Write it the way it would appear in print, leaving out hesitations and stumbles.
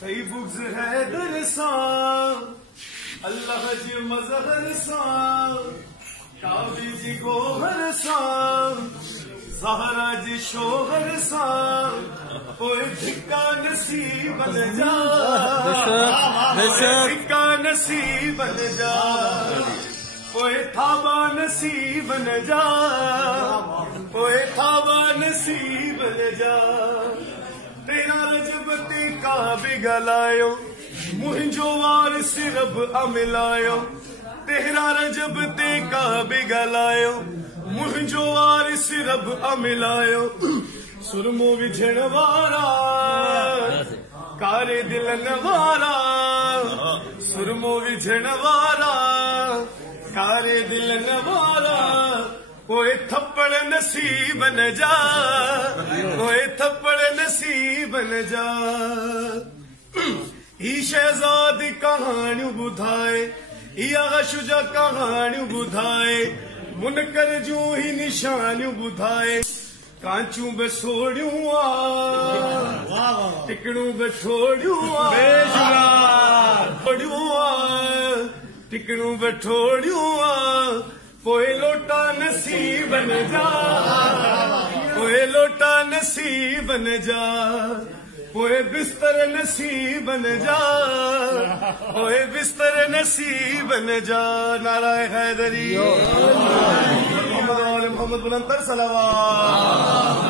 कई बुग्ज है दरसां अल्लाह जी मजहर सां काबी जी गोहर सां ज़हरा जी शोहर सां कोई धिक्का नसीब बन जा धिक्का नसीब बन जा कोई थाबा नसीब बन जा कोई थाबा नसीब बन जा तेरा रजब ते का बिगलायो मुंहिंजो वारिस रब अमिलायो तेरा रजब ते का बिगलायो मुंहिंजो वारिस रब अमिलायो सुरमो विझण वारा कारे दिलन वारा सुरमो विझण वारा कारे दिलन वारा कोई थप्पड़ नसीब न जा कोई थप्पड़ नसीब न जा ही शहजादी कहानियूं ॿुधाए इहा शुजा कहानियूं ॿुधाए मुनकर जूं ही निशानियूं ॿुधाए कांचूं बि सोड़ियूं टिकड़ूं बि ठोड़ियूं टिकड़ूं बि ठोड़ियूं पोइ लोटा नसीब न जा पोइ लोटा नसीब न जा पोइ बिस्तर नसीब न जा पोइ बिस्तर नसीब न जा नाराए हैदरी मोहम्मद बुलंद सलावत